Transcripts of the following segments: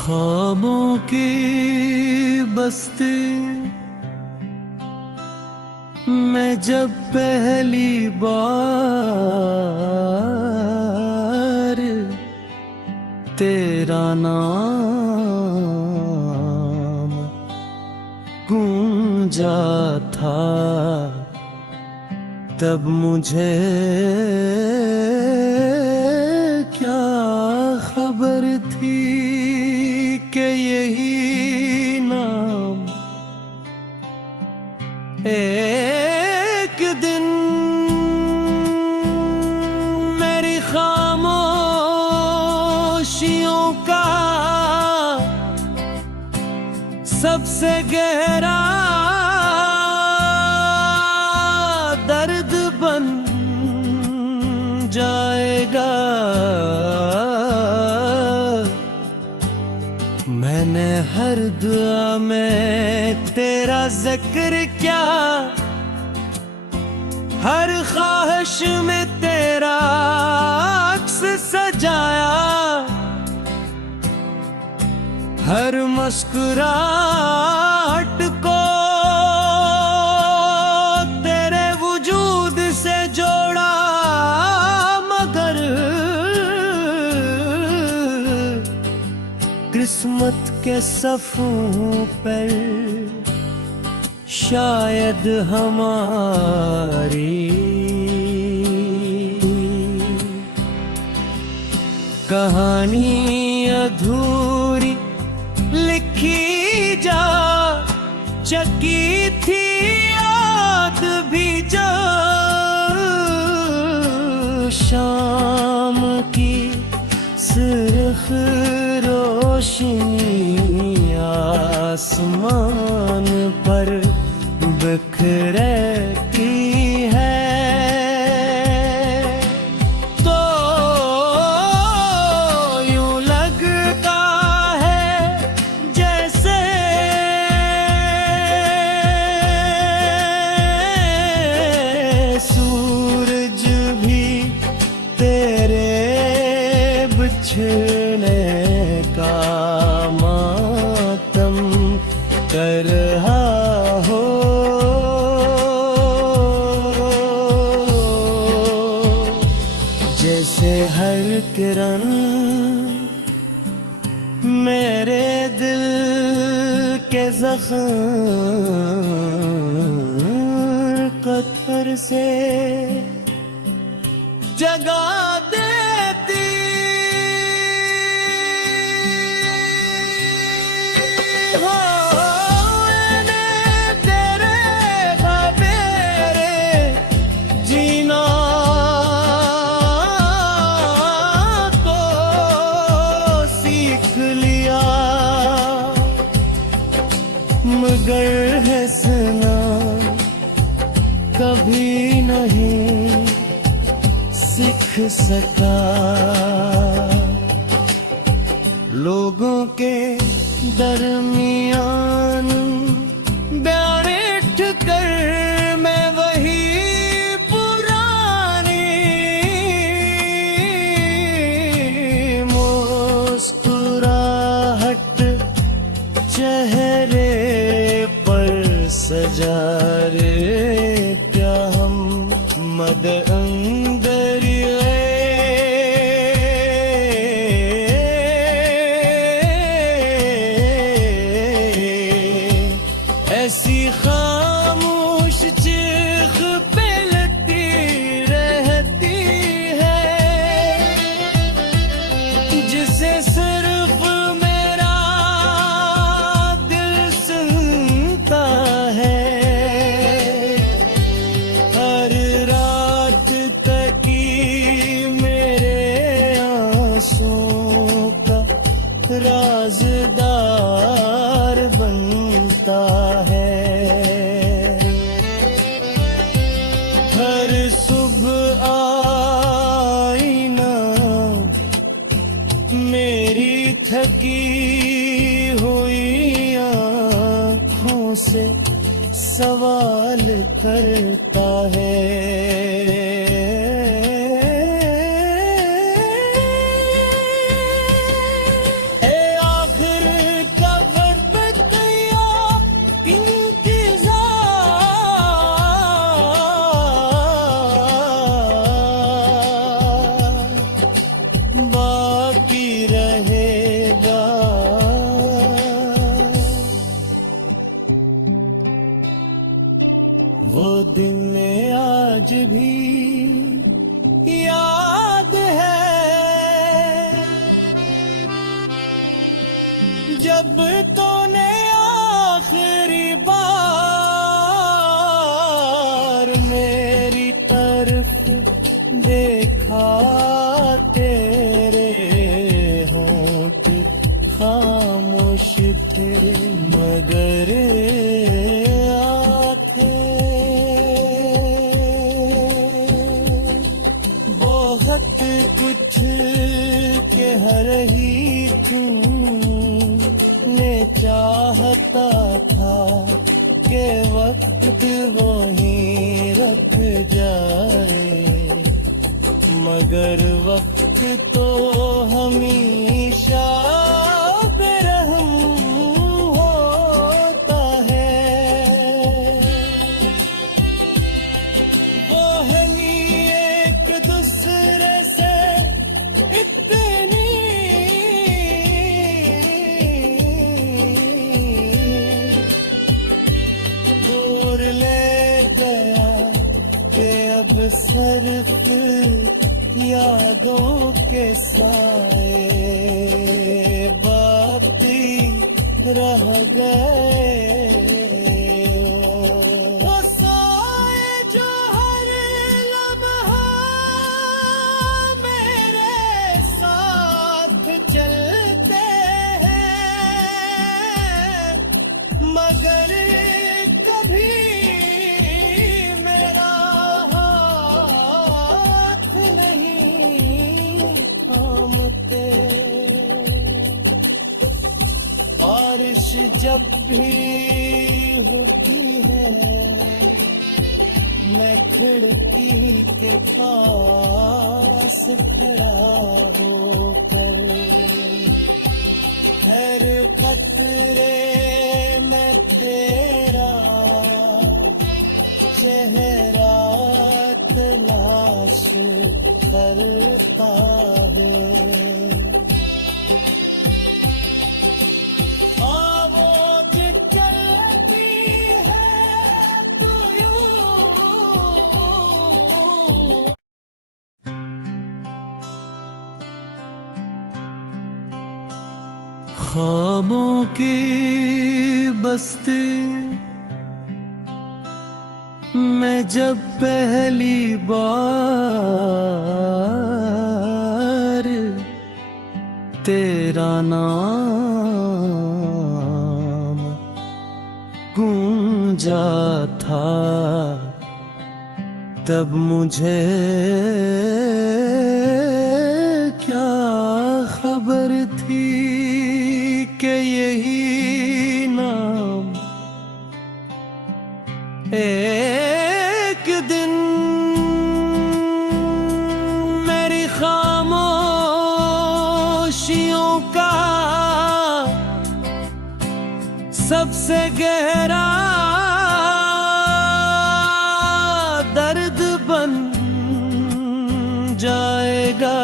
ख्वाबों की बस्ती मैं जब पहली बार तेरा नाम गूंजा था, तब मुझे क्या खबर थी कि यही नाम एक दिन मेरी खामोशियों का सबसे गहरा दर्द बन जाएगा। मैंने हर दुआ में तेरा जिक्र किया, हर ख्वाहिश में तेरा अक्स सजाया, हर मुस्कुराहट को तेरे वजूद से जोड़ा, मगर किस्मत के सफ़ों पर शायद हमारी कहानी अधूरी लिखी जा चकी थी, याद भी जो शाम की सुर्ख रोशनी आसमान पर बिखरती है, तो यूं लगता है जैसे सूरज भी तेरे बिछड़ने का मातम कर रहा हो। जैसे हर किरण मेरे दिल के ज़ख्म कतर से जगा देती हो। मैंने तेरे ख़ाबेरे जीना तो सीख लिया, मगर हंसना कभी नहीं सीख सका। लोगों के दरमियान बैठ कर मैं वही पुरानी मुस्कुराहट चेहरे पर सजा रे, क्या हम मद अंदर ऐसी खामोश चीख पे लगती रहती है, जिसे सिर्फ मेरा दिल सुनता है। जब तूने आखिरी बार मेरी तरफ देखा, तेरे होंठ खामोश थे मगर आंखें बहुत कुछ कह रही तूने, चाहता था कि वक्त वहीं रख जाए, मगर वक्त तो हमेशा बेरहम होता है। वो है नी एक दूसरे से इतनी दूर ले गया कि अब सिर्फ यादों के साए बाकी रह गए। वो साए जो हर लम्हा मेरे साथ चलते हैं, मगर कभी मेरा हाथ नहीं थामते। बारिश जब भी होती है मैं खिड़की के पास खड़ा होकर, हर कतरे में तेरा चेहरा तलाश करता है। आवाज़ चलती है तू यूं। ख्वाबों की बस्ती मैं जब पहली बार तेरा नाम गूंजा था, तब मुझे क्या खबर थी कि यही नाम एक दिन मेरी खामोशियों का सबसे गहरा दर्द बन जाएगा।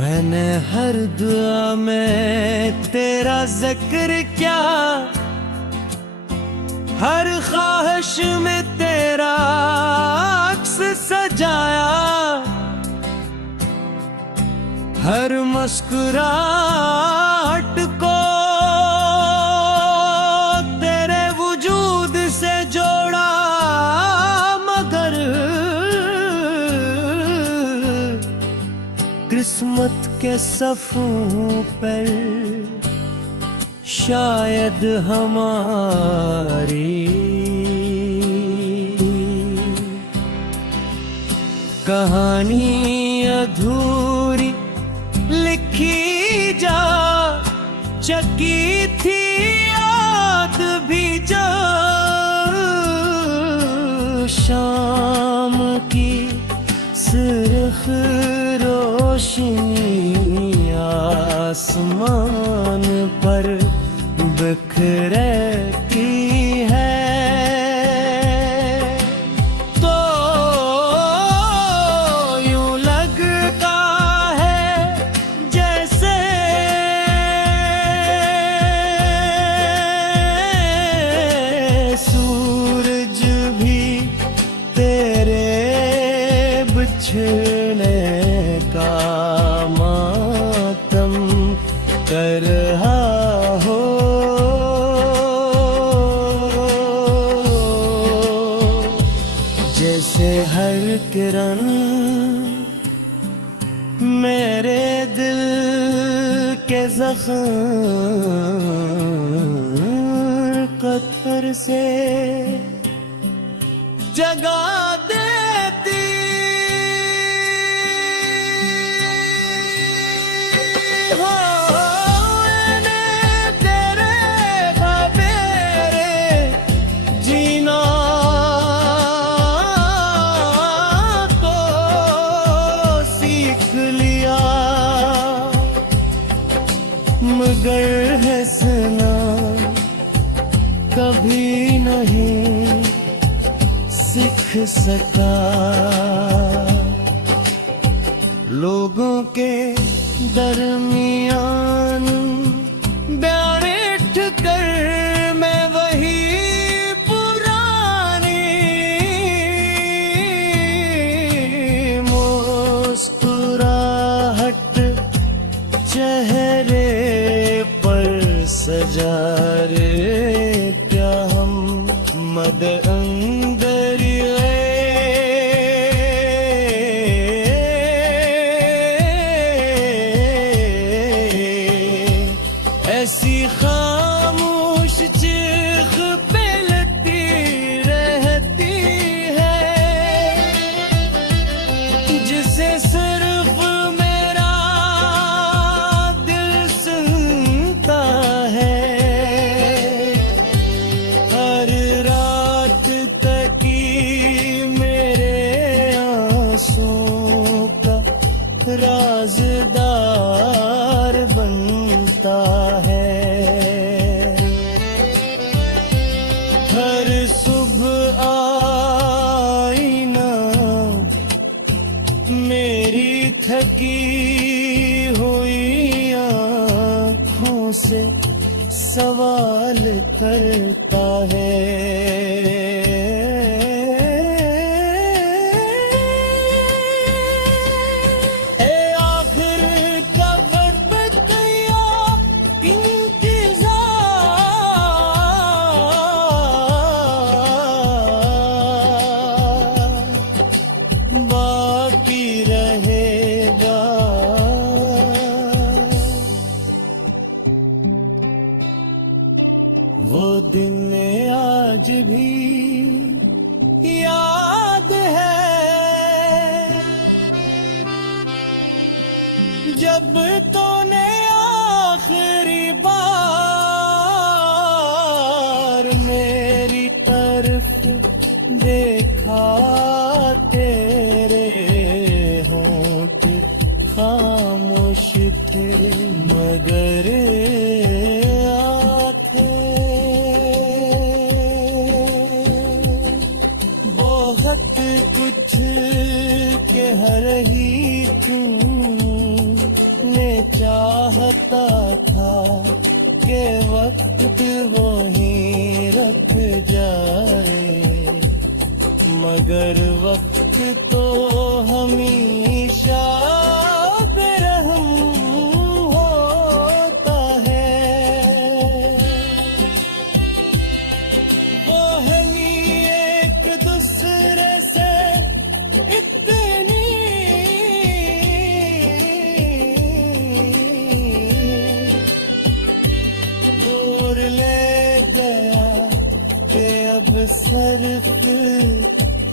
मैंने हर दुआ में तेरा जिक्र किया, हर ख्वाहिश में तेरा अक्स सजाया, हर मुस्कुराहट को तेरे वजूद से जोड़ा, मगर किस्मत के सफ़ों पर शायद हमारी कहानी अधूरी लिखी जा चकी थी, याद भी जो शाम की सुर्ख रोशनी आसमान पर बिखरती है, तो यूं लगता है जैसे सूरज भी तेरे बिछड़ने का मान जैसे हर किरण मेरे दिल के ज़ख्म कतर से जगा देती हो। तेरे बगैर जीना तो सीख लिया, मगर हंसना कभी नहीं सीख सका। लोगों के दरमियान बैठ कर मैं वही पुरानी मुस्कुराहट चेहरे पर सजा रे, क्या हम मद अंदर ऐसी खामोश चीख पे लगती रहती है, जिसे सिर्फ मेरा दिल सुनता है। हर रात तकी मेरे आंसुओं का राज़दार बनता है। हर सुबह आईना मेरी थकी हुई आँखों से सवाल करता है। बाकी रहेगा वो दिन आज भी याद है, जब तूने आखिरी बार मेरी तरफ देखा। तेरे होंठ खामोश थे मगर आंखें बहुत कुछ कह रही तूने चाहता था कि वक्त वहीं रख जाए, मगर वक्त तो हमेशा बेरहम होता है। वो हमी एक दूसरे से इतनी दूर ले गया कि अब सिर्फ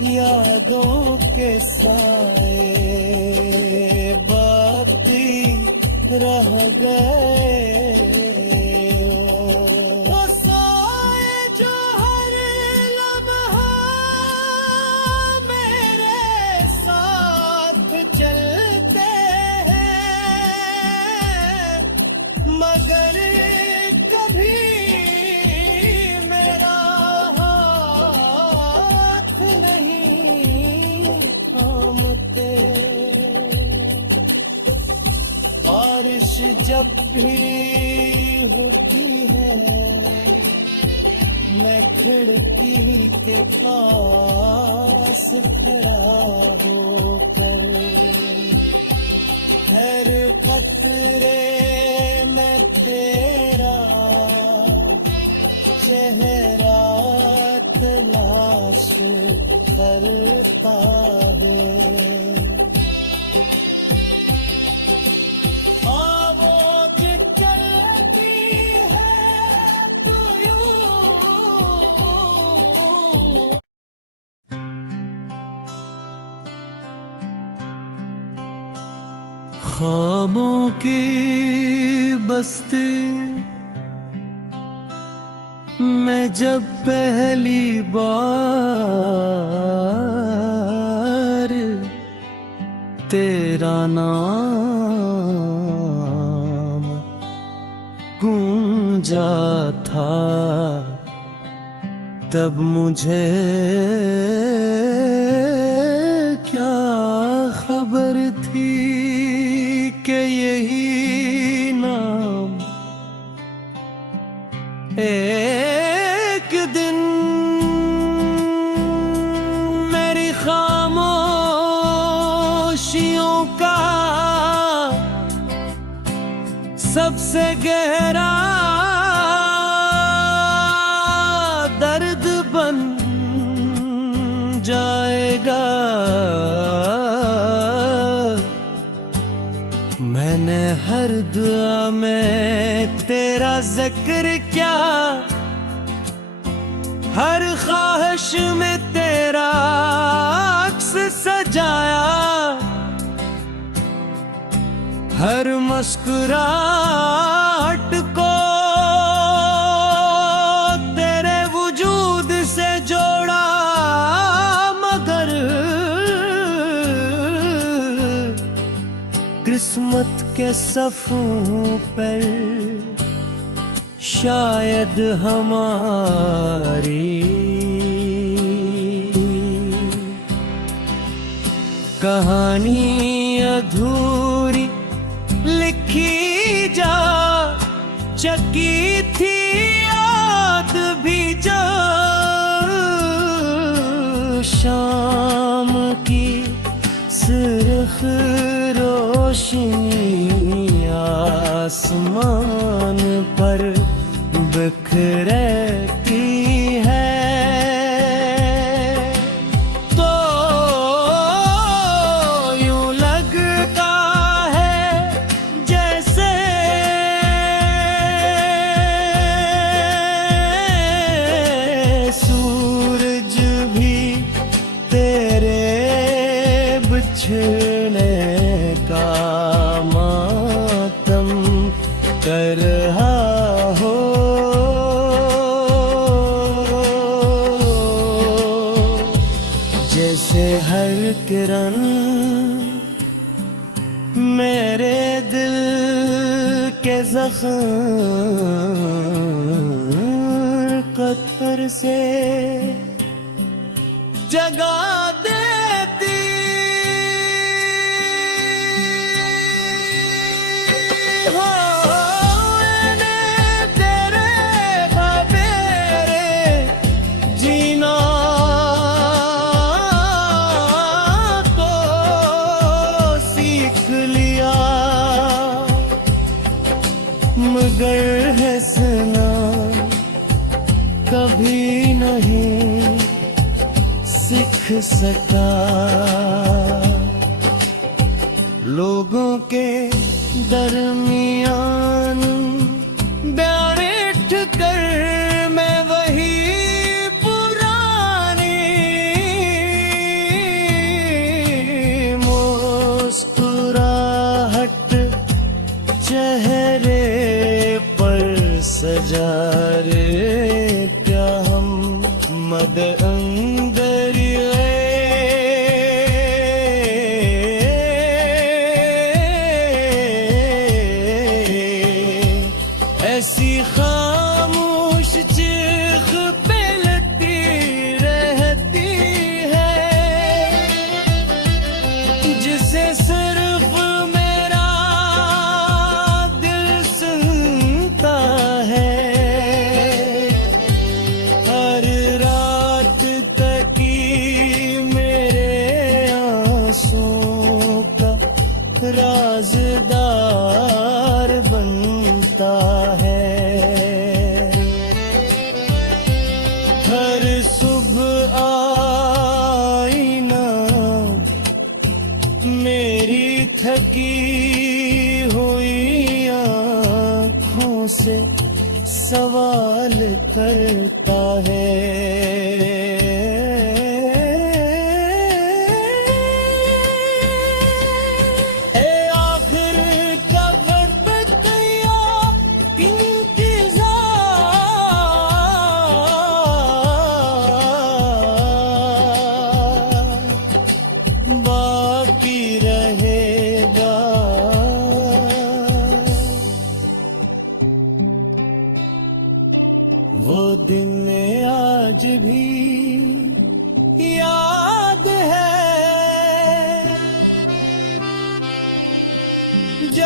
यादों के साए बाकी रह गए। वो साए जो हर लम्हा मेरे साथ चलते हैं, मगर कभी बारिश जब भी होती है मैं खिड़की के पास खड़ा होकर हर कतरे में तेरा चेहरा तलाश करता है। आवाज़ चलती है तो यूं। ख्वाबों की बस्ती मैं जब पहली बार तेरा नाम गूंजा था, तब मुझे क्या खबर थी कि यही नाम एक दिन मेरी खामोशियों का सबसे गहरा दर्द बन जाएगा। मैंने हर दुआ में तेरा जिक्र किया, हर ख्वाहिश में तेरा अक्स सजाया, हर मुस्कुराहट को तेरे वजूद से जोड़ा, मगर किस्मत के सफ़ों पर शायद हमारी कहानी अधूरी लिखी जा चकी थी, याद भी जो शाम की सुर्ख रोशनी आसमान पर बिखरती है, तो यूं लगता है जैसे सूरज भी तेरे बिछड़ने का मातम कर रहा हो। जैसे हर किरण मेरे दिल के ज़ख्म कतर से जगा देती हो। मैंने तेरे बगैर जीना तो सीख लिया, मगर हंसना कभी नहीं सीख सका। लोगों के दरमियान बैठ कर मैं वही पुरानी मुस्कुराहट चेहरे पर सजा रे, क्या हम मद अंदर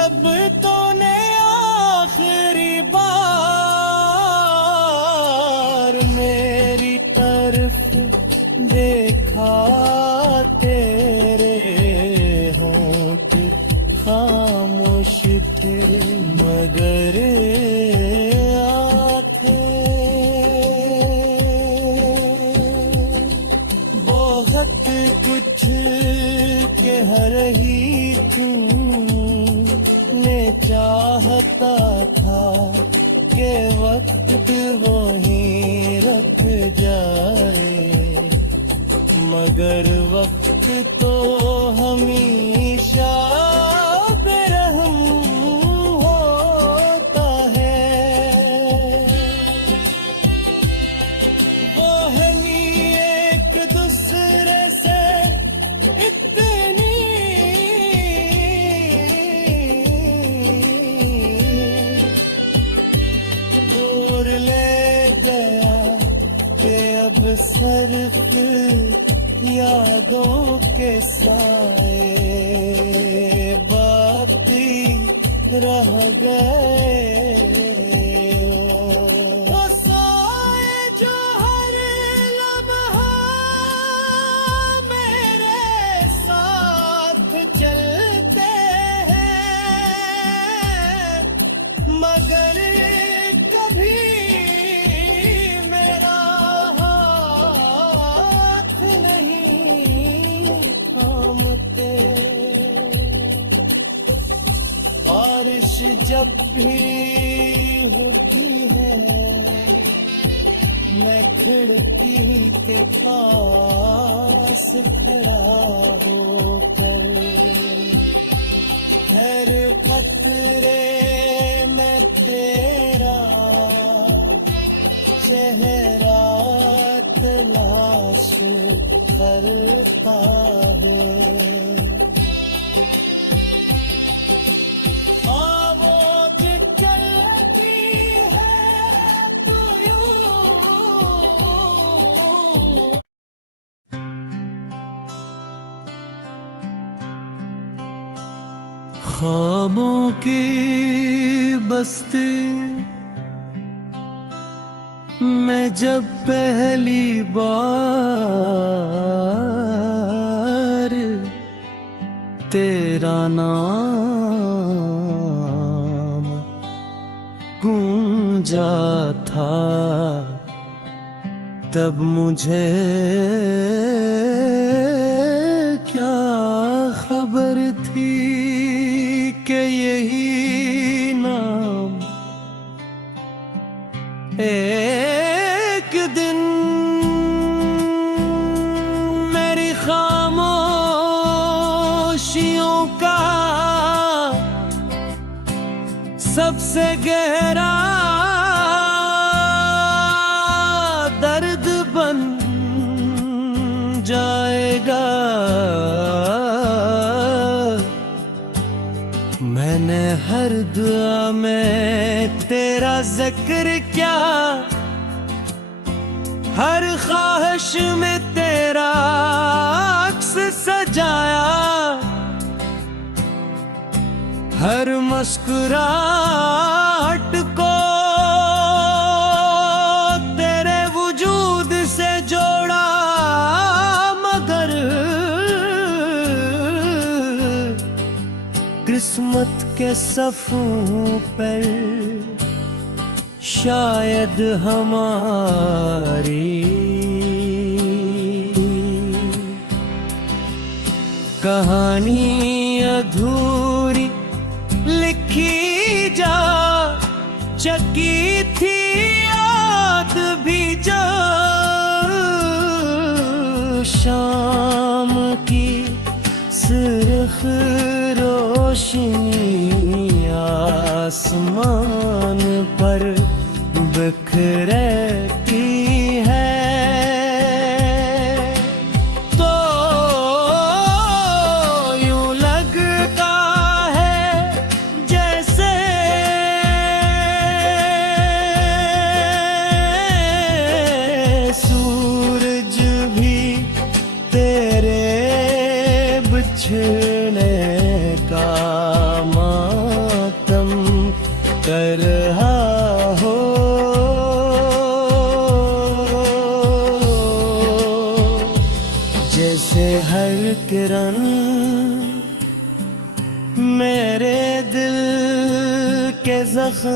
जब तूने आखिरी बार मेरी तरफ देखा, तेरे होंठ खामोश थे मगर आंखें बहुत कुछ कह रही तूने, चाहता था कि वक्त वहीं रुक जाए, मगर वक्त तो हमेशा बेरहम होता है। वो है नी एक दूसरे से इतनी दूर ले गया कि अब सिर्फ यादों के साए बाकी रह गए। वो साए जो हर लम्हा मेरे साथ चलते हैं, मगर कभी मेरा हाथ नहीं थामते। बारिश जब भी होती है मैं खिड़की के पास खड़ा होकर, हर खतरे में तेरा चेहरा तलाश करता है। खामोश चलती है तू यूं, ख्वाबों की बस्ती मैं जब पहली बार तेरा नाम गूंजा था, तब मुझे क्या खबर थी कि यही नाम एक दिन मेरी खामोशियों का सबसे गहरा दर्द बन जाएगा। मैंने हर दुआ में तेरा जिक्र किया, हर ख्वाहिश में तेरा अक्स सजाया, हर मुस्कुराहट को तेरे वजूद से जोड़ा, मगर किस्मत के सफ़ों पर शायद हमारी कहानी अधूरी लिखी जा चकी थी, याद भी जो शाम की सुर्ख रोशनी आसमान पर बिखरती है, तो यूं लगता है जैसे सूरज भी तेरे बिछड़ने का मान जैसे हर किरण मेरे दिल के ज़ख्म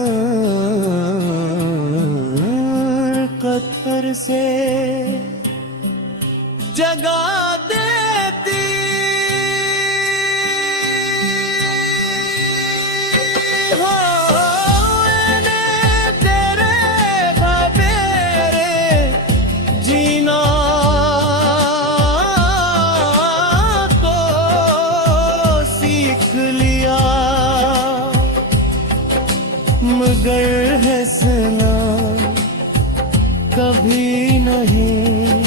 पत्थर से जगा देती हो। मैंने तेरे बगैर जीना तो सीख लिया, मगर हंसना कभी नहीं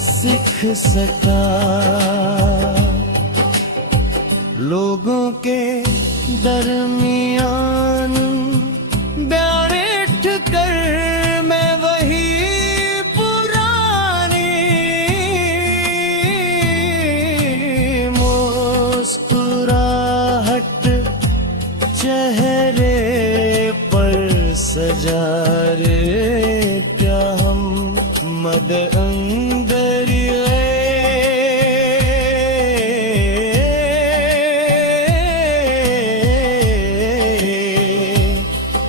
सीख सका। लोगों के दरमियान बैठ कर मैं वही पुरानी मुस्कुराहट चेहरे पर सजा रे। क्या हम मद अंदर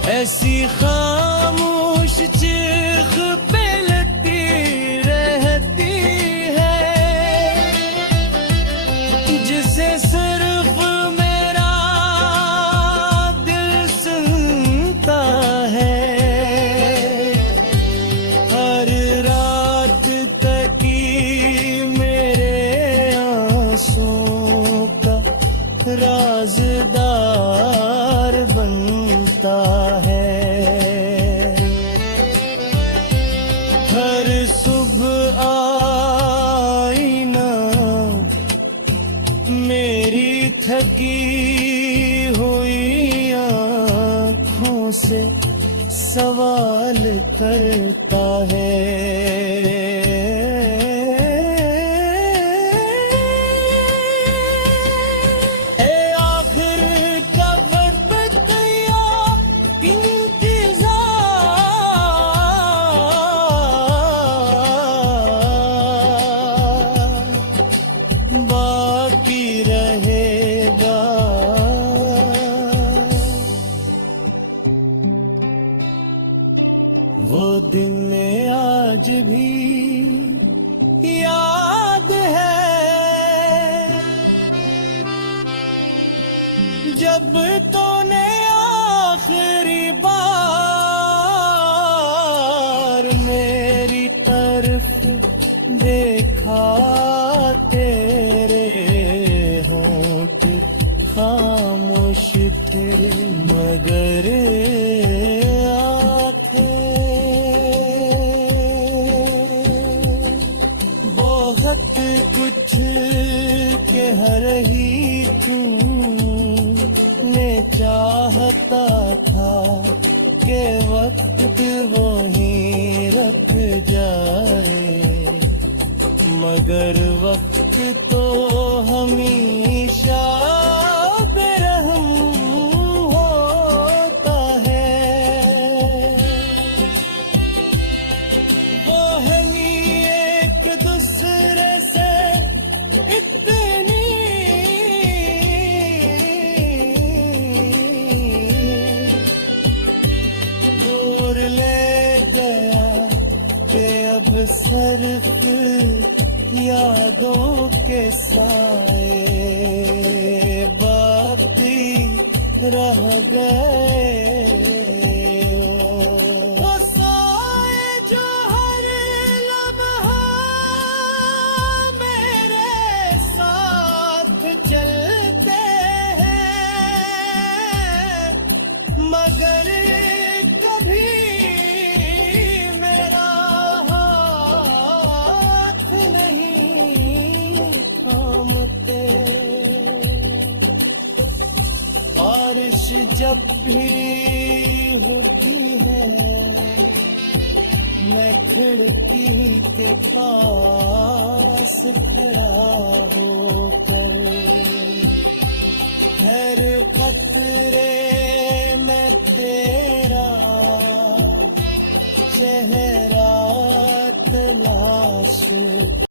ऐसी खामोश चीख पे लगती रहती है, जिसे सिर्फ मेरा दिल सुनता है। हर रात तकी मेरे आंसुओं का राज़दार बनता है। हर सुबह आईना मेरी थकी हुई आँखों से सवाल करता है। वो दिन आज भी याद है जब तूने आखिरी बार मेरी तरफ देखा। तेरे होंठ खामोश थे मगर कुछ के हर ही तूने चाहता था कि वक्त वहीं रख जाए, मगर वक्त तो हमेशा बेरहम होता है। वो हमी एक दूसरे से इतनी दूर ले गया कि अब सिर्फ यादों के साए बाकी रह गए। मगर कभी मेरा हाथ नहीं थामते। बारिश जब भी होती है मैं खिड़की के पास खड़ा होकर